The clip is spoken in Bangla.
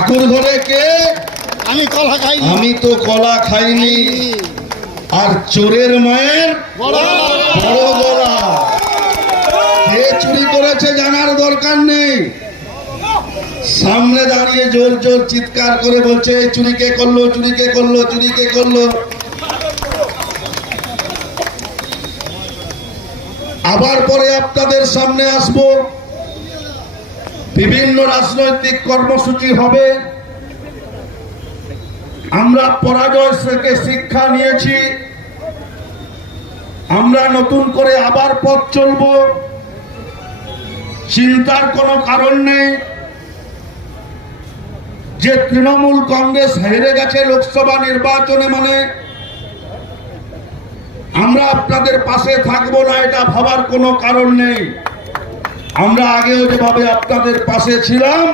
ঠাকুর ঘরে কে? আমি কলা খাইনি। আমি তো কলা খাইনি। আর চোরের মায়ের বড় গলা। কে চুরি করেছে জানার দরকার নেই, সামনে দাঁড়িয়ে জোর জোর চিৎকার করে বলছে চুরি কে করলো, চুরি কে করলো, চুরি কে করলো। আবার পরে আপনাদের সামনে আসব, বিভিন্ন রাজনৈতিক কর্মসূচি হবে। আমরা পরাজয় থেকে শিক্ষা নিয়েছি, আমরা নতুন করে আবার পথ চলব। চিন্তার কোনো কারণ নেই যে তৃণমূল কংগ্রেস হেরে গেছে লোকসভা নির্বাচনে মানে আমরা আপনাদের পাশে থাকবো না, এটা ভাবার কোনো কারণ নেই। আমরা আগেও যেভাবে আপনাদের পাশে ছিলাম